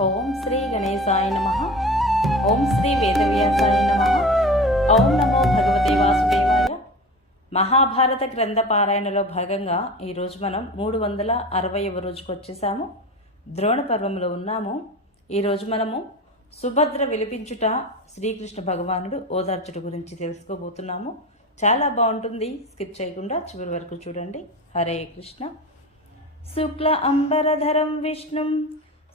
ఓం శ్రీ గణేశాయ నమ. ఓం శ్రీ వేదవ్యాసాయ నమ. ఓం నమో భగవతే వాసుదేవాయ. మహాభారత గ్రంథ పారాయణలో భాగంగా ఈరోజు మనం మూడు వందల అరవైవ రోజుకు వచ్చేసాము. ద్రోణ పర్వంలో ఉన్నాము. ఈరోజు మనము సుభద్ర విలిపించుట శ్రీకృష్ణ భగవానుడు ఓదార్చుడు గురించి తెలుసుకోబోతున్నాము. చాలా బాగుంటుంది. స్కిప్ చేయకుండా చివరి వరకు చూడండి. హరే కృష్ణ. శుక్ల అంబరధరం విష్ణుం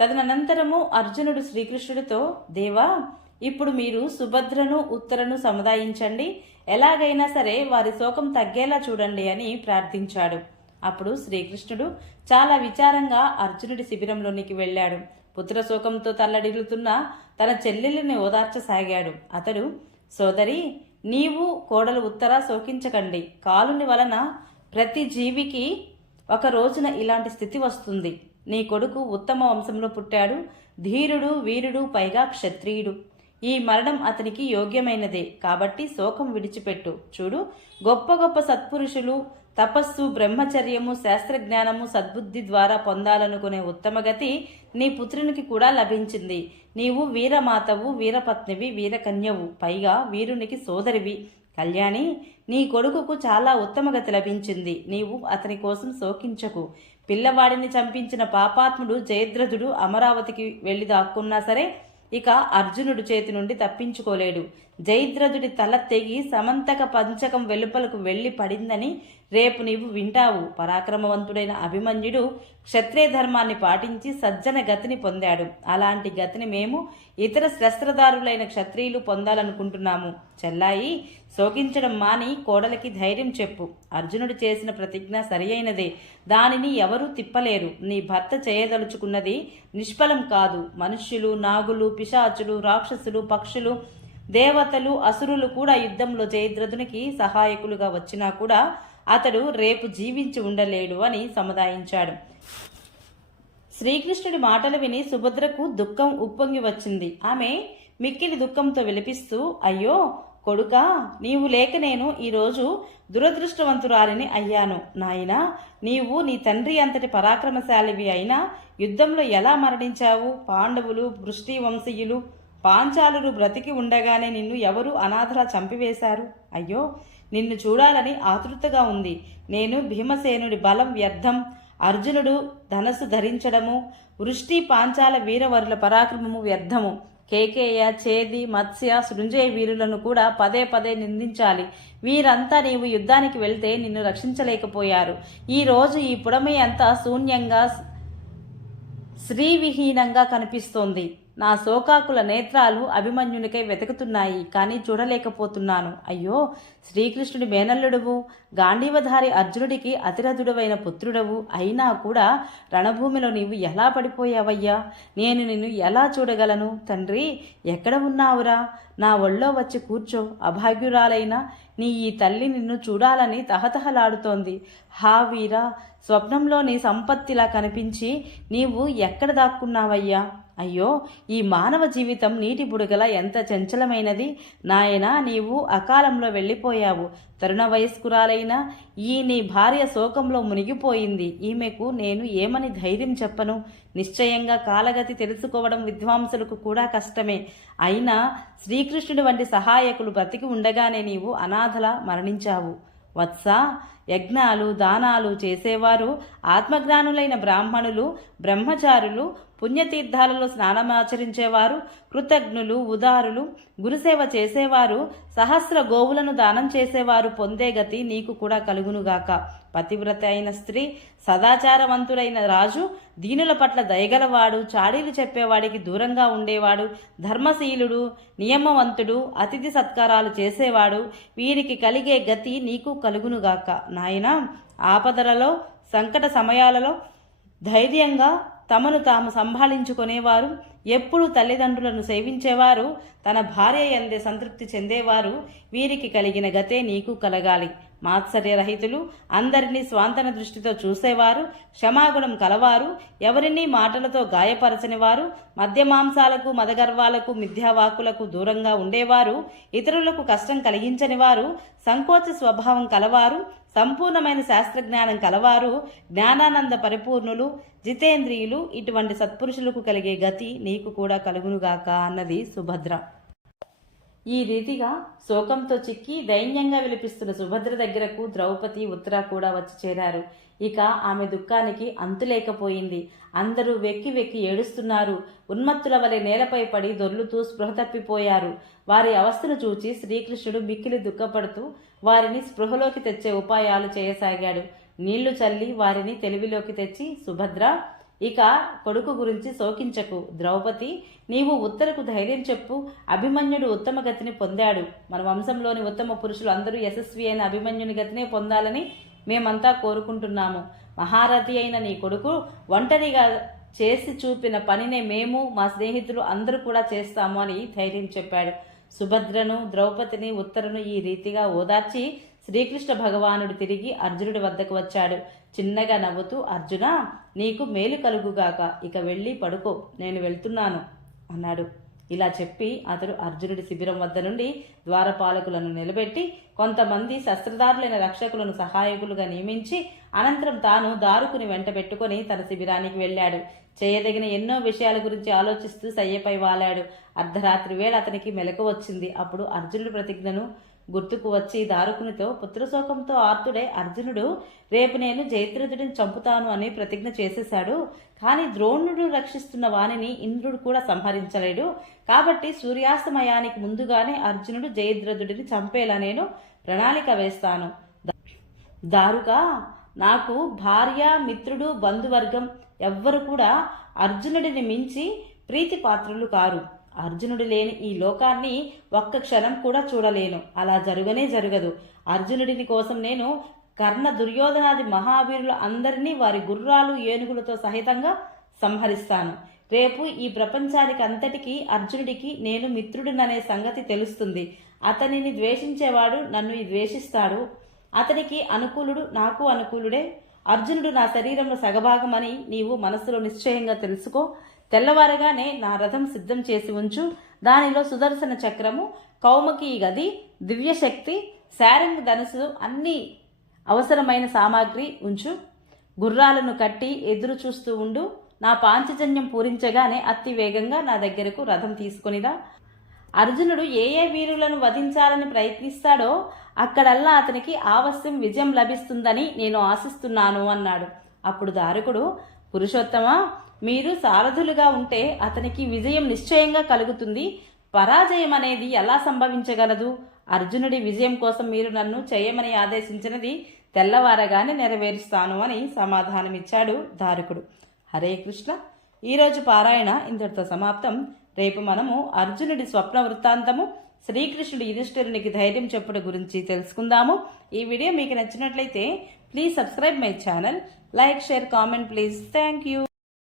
తదనంతరము అర్జునుడు శ్రీకృష్ణుడితో దేవా ఇప్పుడు మీరు సుభద్రను ఉత్తరను సముదాయించండి. ఎలాగైనా సరే వారి శోకం తగ్గేలా చూడండి అని ప్రార్థించాడు. అప్పుడు శ్రీకృష్ణుడు చాలా విచారంగా అర్జునుడి శిబిరంలోనికి వెళ్ళాడు. పుత్ర శోకంతో తల్లడిల్లుతున్న తన చెల్లెలిని ఓదార్చసాగాడు. అతడు సోదరి నీవు కోడలు ఉత్తర శోకించకండి. కాలుని వలన ప్రతి జీవికి ఒక రోజున ఇలాంటి స్థితి వస్తుంది. నీ కొడుకు ఉత్తమ వంశంలో పుట్టాడు. ధీరుడు వీరుడు పైగా క్షత్రియుడు. ఈ మరణం అతనికి యోగ్యమైనదే. కాబట్టి శోకం విడిచిపెట్టు. చూడు గొప్ప గొప్ప సత్పురుషులు తపస్సు బ్రహ్మచర్యము శాస్త్రజ్ఞానము సద్బుద్ధి ద్వారా పొందాలనుకునే ఉత్తమ గతి నీ పుత్రునికి కూడా లభించింది. నీవు వీరమాతవు వీరపత్నివి వీరకన్యవు. పైగా వీరునికి సోదరివి. కళ్యాణి నీ కొడుకుకు చాలా ఉత్తమ గతి లభించింది. నీవు అతని కోసం శోకించకు. పిల్లవాడిని చంపించిన పాపాత్ముడు జయద్రథుడు అమరావతికి వెళ్ళి దాక్కున్నా సరే ఇక అర్జునుడు చేతి నుండి తప్పించుకోలేడు. జయద్రథుడి తల తెగి సమంతక పంచకం వెలుపలకు వెళ్ళి పడిందని రేపు నీవు వింటావు. పరాక్రమవంతుడైన అభిమన్యుడు క్షత్రియ ధర్మాన్ని పాటించి సజ్జన గతిని పొందాడు. అలాంటి గతిని మేము ఇతర శస్త్రదారులైన క్షత్రియులు పొందాలనుకుంటున్నాము. చెల్లాయి శోకించడం మాని కోడలికి ధైర్యం చెప్పు. అర్జునుడు చేసిన ప్రతిజ్ఞ సరియైనదే. దానిని ఎవరూ తిప్పలేరు. నీ భర్త చేయదలుచుకున్నది నిష్ఫలం కాదు. మనుష్యులు నాగులు పిశాచులు రాక్షసులు పక్షులు దేవతలు అసురులు కూడా యుద్ధంలో జయద్రథునికి సహాయకులుగా వచ్చినా కూడా అతడు రేపు జీవించి ఉండలేడు అని సముదాయించాడు. శ్రీకృష్ణుడి మాటలు విని సుభద్రకు దుఃఖం ఉప్పొంగి వచ్చింది. ఆమె మిక్కిలి దుఃఖంతో విలపిస్తూ అయ్యో కొడుకా నీవు లేక నేను ఈరోజు దురదృష్టవంతురాలిని అయ్యాను. నాయనా నీవు నీ తండ్రి అంతటి పరాక్రమశాలివి అయినా యుద్ధంలో ఎలా మరణించావు? పాండవులు వృష్టి వంశీయులు పాంచాలురు బ్రతికి ఉండగానే నిన్ను ఎవరు అనాథలా చంపివేశారు? అయ్యో నిన్ను చూడాలని ఆతృతగా ఉంది. నేను భీమసేనుడి బలం వ్యర్థం. అర్జునుడు ధనస్సు ధరించడము. వృష్టి పాంచాల వీరవరుల పరాక్రమము వ్యర్థము. కేకేయ చేది మత్స్య సృంజయ వీరులను కూడా పదే పదే నిందించాలి. వీరంతా నీవు యుద్ధానికి వెళ్తే నిన్ను రక్షించలేకపోయారు. ఈ రోజు ఈ పుడమి అంతా శూన్యంగా శ్రీవిహీనంగా కనిపిస్తోంది. నా శోకాకుల నేత్రాలు అభిమన్యునికై వెతుకుతున్నాయి కానీ చూడలేకపోతున్నాను. అయ్యో శ్రీకృష్ణుడి మేనల్లుడువు గాంధీవధారి అర్జునుడికి అతిరథుడవైన పుత్రుడవు అయినా కూడా రణభూమిలో నీవు ఎలా పడిపోయావయ్యా? నేను నిన్ను ఎలా చూడగలను? తండ్రి ఎక్కడ ఉన్నావురా? నా ఒళ్ళో వచ్చి కూర్చో. అభాగ్యురాలైన నీ ఈ తల్లి నిన్ను చూడాలని తహతహలాడుతోంది. హా వీరా స్వప్నంలో నీ సంపత్తిలా కనిపించి నీవు ఎక్కడ దాక్కున్నావయ్యా? అయ్యో ఈ మానవ జీవితం నీటి బుడగల ఎంత చంచలమైనది. నాయనా నీవు అకాలంలో వెళ్ళిపోయావు. తరుణ వయస్కురాలైన ఈ నీ భార్య శోకంలో మునిగిపోయింది. ఈమెకు నేను ఏమని ధైర్యం చెప్పను? నిశ్చయంగా కాలగతి తెలుసుకోవడం విద్వాంసులకు కూడా కష్టమే. అయినా శ్రీకృష్ణుడి వంటి సహాయకులు బ్రతికి ఉండగానే నీవు అనాథల మరణించావు. వత్స యజ్ఞాలు దానాలు చేసేవారు ఆత్మజ్ఞానులైన బ్రాహ్మణులు బ్రహ్మచారులు పుణ్యతీర్థాలలో స్నానమాచరించేవారు కృతజ్ఞులు ఉదారులు గురుసేవ చేసేవారు సహస్ర గోవులను దానం చేసేవారు పొందే గతి నీకు కూడా కలుగునుగాక. పతివ్రత అయిన స్త్రీ సదాచారవంతుడైన రాజు దీనుల పట్ల దయగలవాడు చాడీలు చెప్పేవాడికి దూరంగా ఉండేవాడు ధర్మశీలుడు నియమవంతుడు అతిథి సత్కారాలు చేసేవాడు వీరికి కలిగే గతి నీకు కలుగునుగాక. నాయనా ఆపదలలో సంకట సమయాలలో ధైర్యంగా తమను తాము సంభాళించుకునేవారు ఎప్పుడు తల్లిదండ్రులను సేవించేవారు తన భార్య ఎందే సంతృప్తి చెందేవారు వీరికి కలిగిన గతే నీకు కలగాలి. మాత్సర్యరహితులు అందరినీ స్వాంతన దృష్టితో చూసేవారు క్షమాగుణం కలవారు ఎవరినీ మాటలతో గాయపరచని వారు మద్యమాంసాలకు మదగర్వాలకు మిథ్యావాకులకు దూరంగా ఉండేవారు ఇతరులకు కష్టం కలిగించని వారు సంకోచ స్వభావం కలవారు సంపూర్ణమైన శాస్త్రజ్ఞానం కలవారు జ్ఞానానంద పరిపూర్ణులు జితేంద్రియులు ఇటువంటి సత్పురుషులకు కలిగే గతి నీకు కూడా కలుగునుగాక అన్నది సుభద్ర. ఈ రీతిగా శోకంతో చిక్కి దైన్యంగా విలిపిస్తున్న సుభద్ర దగ్గరకు ద్రౌపది ఉత్తర కూడా వచ్చి చేరారు. ఇక ఆమె దుఃఖానికి అంతులేకపోయింది అందరూ వెక్కి వెక్కి ఏడుస్తున్నారు. ఉన్మత్తుల వలె నేలపై పడి దొర్లుతూ స్పృహ తప్పిపోయారు. వారి అవస్థను చూచి శ్రీకృష్ణుడు మిక్కిలి దుఃఖపడుతూ వారిని స్పృహలోకి తెచ్చే ఉపాయాలు చేయసాగాడు. నీళ్ళు చల్లి వారిని తెలివిలోకి తెచ్చి సుభద్ర ఇక కొడుకు గురించి శోకించకు. ద్రౌపది నీవు ఉత్తరకు ధైర్యం చెప్పు. అభిమన్యుడు ఉత్తమ గతిని పొందాడు. మన వంశంలోని ఉత్తమ పురుషులు అందరూ యశస్వి అయిన అభిమన్యుని గతినే పొందాలని మేమంతా కోరుకుంటున్నాము. మహారథి అయిన నీ కొడుకు ఒంటరిగా చేసి చూపిన పనినే మేము మా స్నేహితులు అందరూ కూడా చేస్తాము అని ధైర్యం చెప్పాడు. సుభద్రను ద్రౌపదిని ఉత్తరను ఈ రీతిగా ఓదార్చి శ్రీకృష్ణ భగవానుడు తిరిగి అర్జునుడి వద్దకు వచ్చాడు. చిన్నగా నవ్వుతూ అర్జున నీకు మేలు కలుగుగాక ఇక వెళ్ళి పడుకో. నేను వెళ్తున్నాను. అన్నాడు. ఇలా చెప్పి అతడు అర్జునుడి శిబిరం వద్ద నుండి ద్వారపాలకులను నిలబెట్టి కొంతమంది శస్త్రదారులైన రక్షకులను సహాయకులుగా నియమించి అనంతరం తాను దారుకుని వెంట పెట్టుకుని తన శిబిరానికి వెళ్ళాడు. చేయదగిన ఎన్నో విషయాల గురించి ఆలోచిస్తూ సయ్యపై వాలాడు. అర్ధరాత్రి వేళ అతనికి మెలకు వచ్చింది. అప్పుడు అర్జునుడి ప్రతిజ్ఞను గుర్తుకు వచ్చి దారుకునితో పుత్రశోకంతో ఆర్తుడై అర్జునుడు రేపు నేను జయద్రథుడిని చంపుతాను అని ప్రతిజ్ఞ చేసేశాడు. కానీ ద్రోణుడు రక్షిస్తున్న వాణిని ఇంద్రుడు కూడా సంహరించలేడు. కాబట్టి సూర్యాస్తమయానికి ముందుగానే అర్జునుడు జయద్రథుడిని చంపేలా నేను ప్రణాళిక వేస్తాను. దారుగా నాకు భార్య మిత్రుడు బంధువర్గం ఎవ్వరు కూడా అర్జునుడిని మించి ప్రీతిపాత్రులు కారు. అర్జునుడు లేని ఈ లోకాన్ని ఒక్క క్షణం కూడా చూడలేను. అలా జరుగనే జరగదు. అర్జునుడిని కోసం నేను కర్ణ దుర్యోధనాది మహావీరుల అందరినీ వారి గుర్రాలు ఏనుగులతో సహితంగా సంహరిస్తాను. రేపు ఈ ప్రపంచానికి అంతటికీ అర్జునుడికి నేను మిత్రుడిననే సంగతి తెలుస్తుంది. అతనిని ద్వేషించేవాడు నన్ను ద్వేషిస్తాడు. అతనికి అనుకూలుడు నాకు అనుకూలుడే. అర్జునుడు నా శరీరంలో సగభాగమని నీవు మనసులో నిశ్చయంగా తెలుసుకో. తెల్లవారగానే నా రథం సిద్ధం చేసి ఉంచు. దానిలో సుదర్శన చక్రము కౌమకి గది దివ్యశక్తి శారింగ్ ధనుసు అన్ని అవసరమైన సామాగ్రి ఉంచు. గుర్రాలను కట్టి ఎదురు చూస్తూ ఉండు. నా పాంచజన్యం పూరించగానే అతి వేగంగా నా దగ్గరకు రథం తీసుకునిరా. అర్జునుడు ఏ ఏ వీరులను వధించాలని ప్రయత్నిస్తాడో అక్కడల్లా అతనికి ఆవశ్యం విజయం లభిస్తుందని నేను ఆశిస్తున్నాను అన్నాడు. అప్పుడు దారుకుడు పురుషోత్తమ మీరు సారథులుగా ఉంటే అతనికి విజయం నిశ్చయంగా కలుగుతుంది. పరాజయం అనేది ఎలా సంభవించగలదు? అర్జునుడి విజయం కోసం మీరు నన్ను చేయమని ఆదేశించినది తెల్లవారగానే నెరవేరుస్తాను అని సమాధానమిచ్చాడు దారుకుడు. హరే కృష్ణ. ఈరోజు పారాయణ ఇంతటితో సమాప్తం. రేపు మనము అర్జునుడి స్వప్న వృత్తాంతము శ్రీకృష్ణుడు యుధిష్ఠిరునికి ధైర్యం చెప్పడం గురించి తెలుసుకుందాము. ఈ వీడియో మీకు నచ్చినట్లయితే please subscribe my channel like share comment please thank you